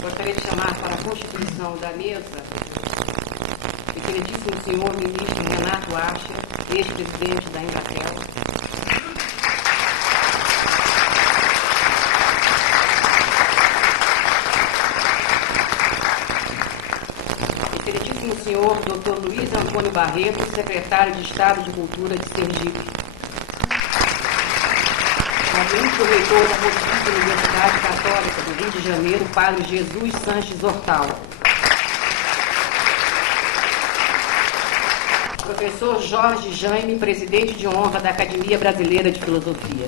Gostaria de chamar para a constituição da mesa o excelentíssimo senhor ministro Renato Acha, ex-presidente da Embratel. Excelentíssimo senhor Dr. Luiz Antônio Barreto, secretário de Estado de Cultura de Sergipe. Magnífico reitor da Pontifícia Universidade Católica do Rio de Janeiro, Padre Jesus Sanches Hortal. Professor Jorge Jaime, presidente de honra da Academia Brasileira de Filosofia.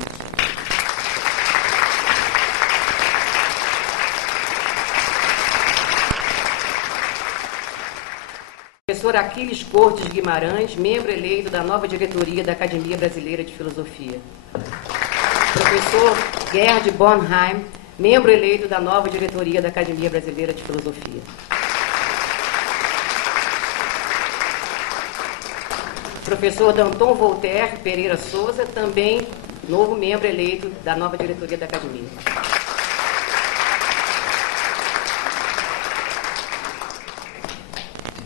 Professor Aquiles Cortes Guimarães, membro eleito da nova diretoria da Academia Brasileira de Filosofia. Professor Gerd Bornheim, membro eleito da nova diretoria da Academia Brasileira de Filosofia. Professor Danton Voltaire Pereira Souza, também novo membro eleito da nova diretoria da Academia.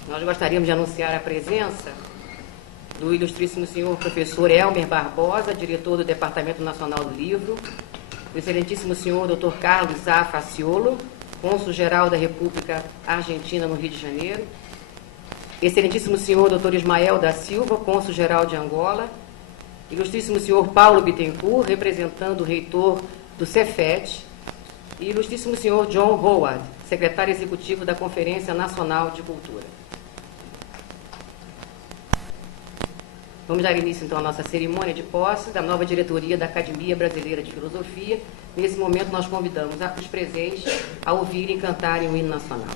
Nós gostaríamos de anunciar a presença do ilustríssimo senhor professor Elmer Barbosa, diretor do Departamento Nacional do Livro, do excelentíssimo senhor Dr. Carlos Zafra Aciolo, cônsul-geral da República Argentina no Rio de Janeiro, excelentíssimo senhor Dr. Ismael da Silva, cônsul-geral de Angola, ilustríssimo senhor Paulo Bittencourt, representando o reitor do Cefet, e ilustríssimo senhor John Howard, secretário executivo da Conferência Nacional de Cultura. Vamos dar início, então, à nossa cerimônia de posse da nova diretoria da Academia Brasileira de Filosofia. Nesse momento, nós convidamos os presentes a ouvirem e cantarem o hino nacional.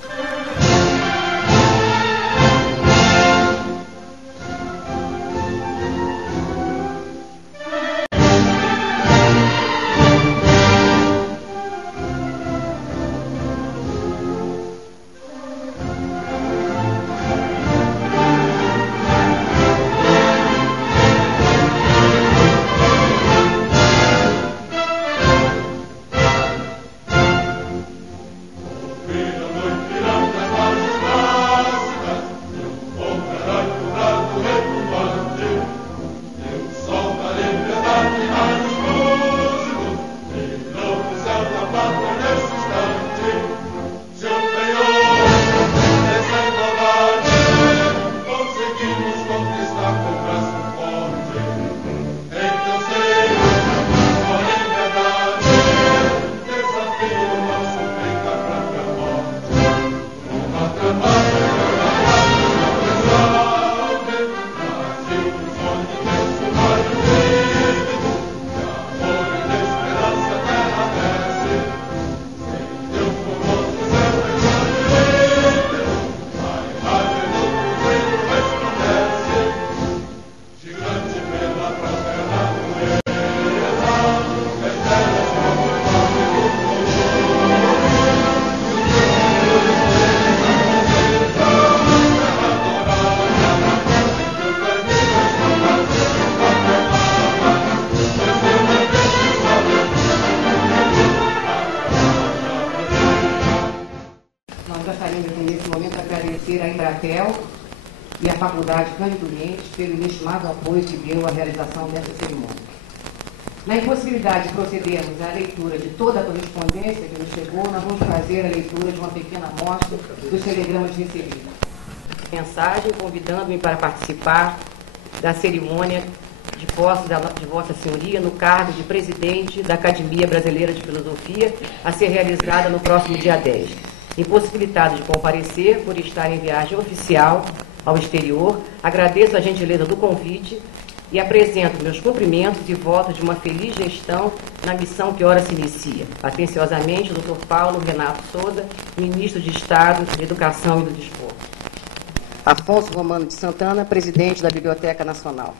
E a Faculdade Cândido Mendes pelo inestimado apoio que deu à realização dessa cerimônia. Na impossibilidade de procedermos à leitura de toda a correspondência que nos chegou, nós vamos fazer a leitura de uma pequena amostra dos telegramas recebidos. Mensagem convidando-me para participar da cerimônia de posse de Vossa Senhoria no cargo de presidente da Academia Brasileira de Filosofia, a ser realizada no próximo dia 10. Impossibilitado de comparecer por estar em viagem oficial ao exterior, agradeço a gentileza do convite e apresento meus cumprimentos e votos de uma feliz gestão na missão que ora se inicia. Atenciosamente, Dr. Paulo Renato Souza, Ministro de Estado de Educação e do Desporto. Afonso Romano de Santana, Presidente da Biblioteca Nacional.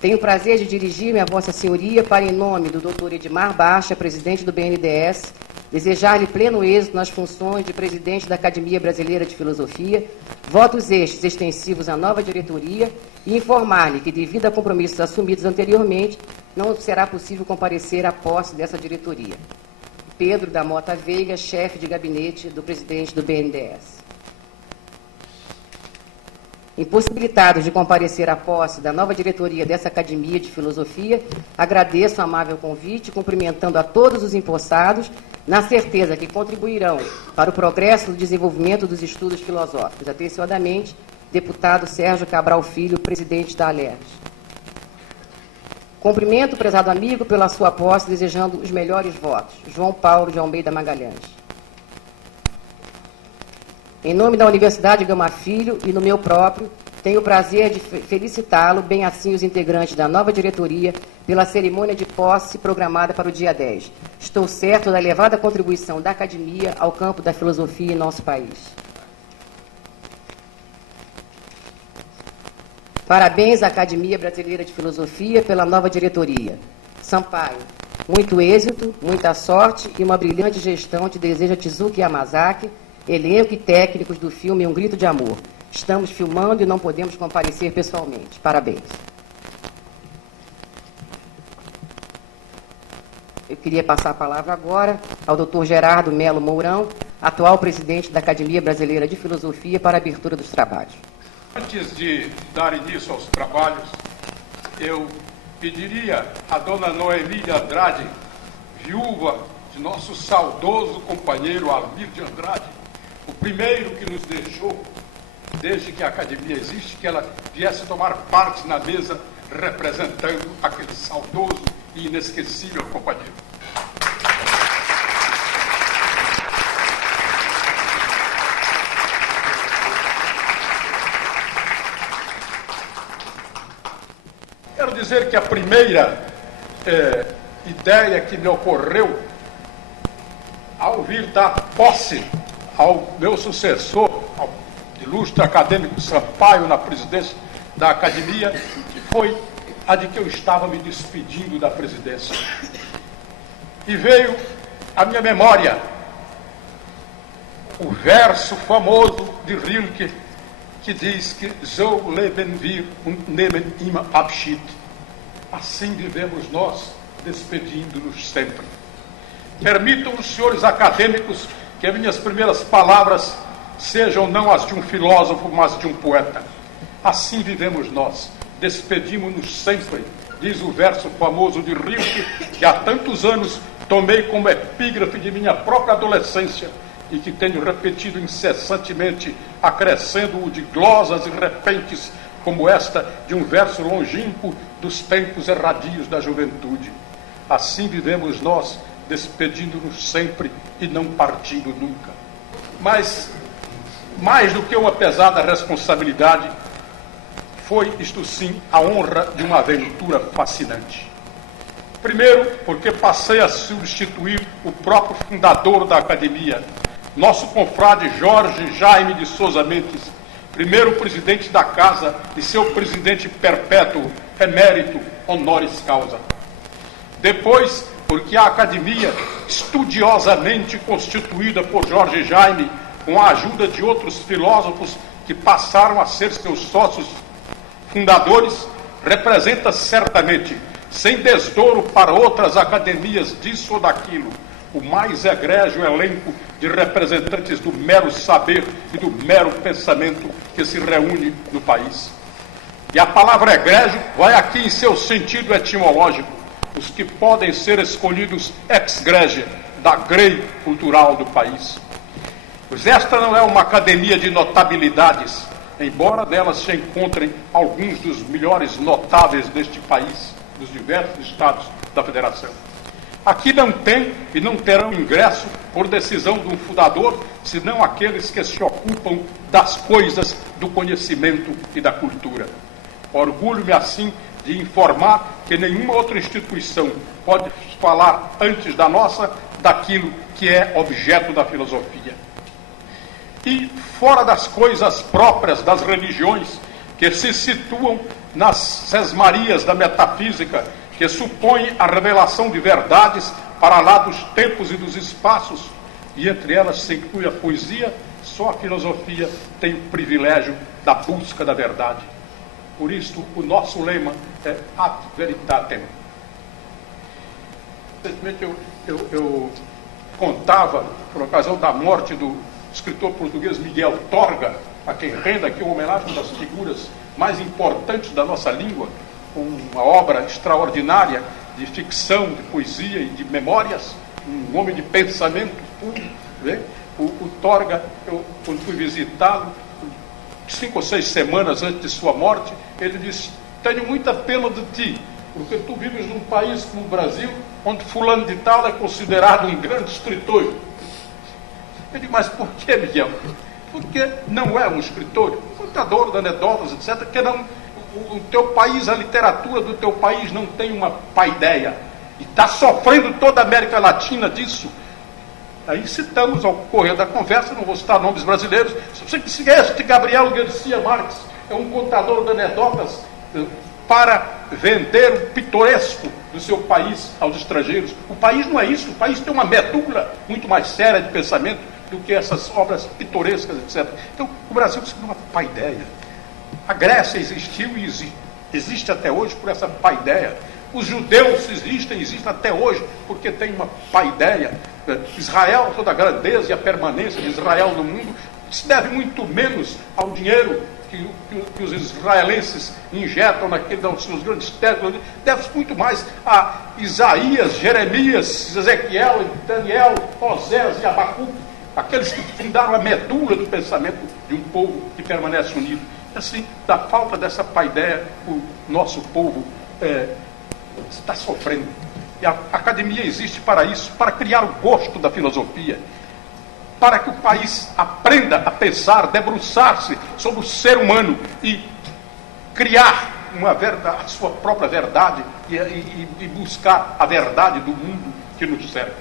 Tenho o prazer de dirigir-me a Vossa Senhoria para, em nome do Dr. Edmar Baixa, Presidente do BNDES, desejar-lhe pleno êxito nas funções de Presidente da Academia Brasileira de Filosofia, votos estes extensivos à nova diretoria e informar-lhe que, devido a compromissos assumidos anteriormente, não será possível comparecer à posse dessa diretoria. Pedro da Mota Veiga, chefe de gabinete do presidente do BNDES. Impossibilitados de comparecer à posse da nova diretoria dessa Academia de Filosofia, agradeço o amável convite, cumprimentando a todos os empossados, na certeza que contribuirão para o progresso do desenvolvimento dos estudos filosóficos. Atenciosamente, deputado Sérgio Cabral Filho, presidente da ALERJ. Cumprimento o prezado amigo pela sua posse, desejando os melhores votos. João Paulo de Almeida Magalhães. Em nome da Universidade Gama Filho e no meu próprio, tenho o prazer de felicitá-lo, bem assim os integrantes da nova diretoria, pela cerimônia de posse programada para o dia 10. Estou certo da elevada contribuição da academia ao campo da filosofia em nosso país. Parabéns à Academia Brasileira de Filosofia pela nova diretoria. Sampaio, muito êxito, muita sorte e uma brilhante gestão te deseja Tezuka Yamazaki, elenco e técnicos do filme Um Grito de Amor. Estamos filmando e não podemos comparecer pessoalmente. Parabéns. Eu queria passar a palavra agora ao Dr. Gerardo Melo Mourão, atual presidente da Academia Brasileira de Filosofia, para a abertura dos trabalhos. Antes de dar início aos trabalhos, eu pediria a dona Noeli de Andrade, viúva de nosso saudoso companheiro Almir de Andrade, o primeiro que nos deixou, desde que a academia existe, que ela viesse tomar parte na mesa representando aquele saudoso e inesquecível companheiro. Quero dizer que a primeira ideia que me ocorreu ao vir dar posse ao meu sucessor, ao ilustre acadêmico Sampaio, na presidência da academia, foi a de que eu estava me despedindo da presidência. E veio à minha memória o verso famoso de Rilke, que diz que so leben wir und nehmen immer Abschied. Assim vivemos nós, despedindo-nos sempre. Permitam os senhores acadêmicos que as minhas primeiras palavras sejam não as de um filósofo, mas de um poeta. Assim vivemos nós, despedimos-nos sempre, diz o verso famoso de Rilke, que há tantos anos tomei como epígrafe de minha própria adolescência e que tenho repetido incessantemente, acrescendo-o de glosas e repentes, como esta de um verso longínquo dos tempos erradios da juventude. Assim vivemos nós, despedindo-nos sempre e não partindo nunca. Mas, mais do que uma pesada responsabilidade, foi, isto sim, a honra de uma aventura fascinante. Primeiro, porque passei a substituir o próprio fundador da academia, nosso confrade Jorge Jaime de Souza Mendes, primeiro presidente da casa e seu presidente perpétuo, emérito, honoris causa. Depois, porque a academia, estudiosamente constituída por Jorge Jaime, com a ajuda de outros filósofos que passaram a ser seus sócios fundadores, representa certamente, sem desdouro para outras academias disso ou daquilo, o mais egrégio elenco de representantes do mero saber e do mero pensamento que se reúne no país. E a palavra egrégio vai aqui em seu sentido etimológico, os que podem ser escolhidos ex grege, da grei cultural do país. Pois esta não é uma academia de notabilidades, embora nelas se encontrem alguns dos melhores notáveis deste país, dos diversos estados da federação. Aqui não tem e não terão ingresso por decisão de um fundador, senão aqueles que se ocupam das coisas do conhecimento e da cultura. Orgulho-me assim de informar que nenhuma outra instituição pode falar antes da nossa daquilo que é objeto da filosofia. E fora das coisas próprias das religiões, que se situam nas sesmarias da metafísica, que supõe a revelação de verdades para lá dos tempos e dos espaços, e entre elas se inclui a poesia, só a filosofia tem o privilégio da busca da verdade. Por isso, o nosso lema é ad veritatem. Recentemente eu contava, por ocasião da morte do escritor português Miguel Torga, a quem renda aqui uma homenagem, uma das figuras mais importantes da nossa língua, com uma obra extraordinária de ficção, de poesia e de memórias, um homem de pensamento puro. Né? O Torga, eu, quando fui visitá-lo, 5 ou 6 semanas antes de sua morte, ele disse: tenho muita pena de ti, porque tu vives num país como o Brasil, onde fulano de tal é considerado um grande escritor. Eu digo: mas por que, Miguel? Porque não é um escritor, um contador de anedotas, etc., que não, o teu país, a literatura do teu país não tem uma paideia, e está sofrendo toda a América Latina disso. Aí citamos, ao correr da conversa, não vou citar nomes brasileiros, se este Gabriel Garcia Marques é um contador de anedotas para vender o pitoresco do seu país aos estrangeiros. O país não é isso, o país tem uma medula muito mais séria de pensamento do que essas obras pitorescas, etc. Então, o Brasil precisa de uma paideia. A Grécia existiu e existe até hoje por essa paideia. Os judeus existem até hoje porque tem uma paideia. Israel, toda a grandeza e a permanência de Israel no mundo se deve muito menos ao dinheiro que os israelenses injetam nos seus grandes templos, deve-se muito mais a Isaías, Jeremias, Ezequiel, Daniel, Osés e Abacuque, aqueles que fundaram a medula do pensamento de um povo que permanece unido. Assim, da falta dessa paideia, o nosso povo está sofrendo. E a academia existe para isso, para criar o gosto da filosofia, para que o país aprenda a pensar, debruçar-se sobre o ser humano e criar a sua própria verdade e buscar a verdade do mundo que nos serve.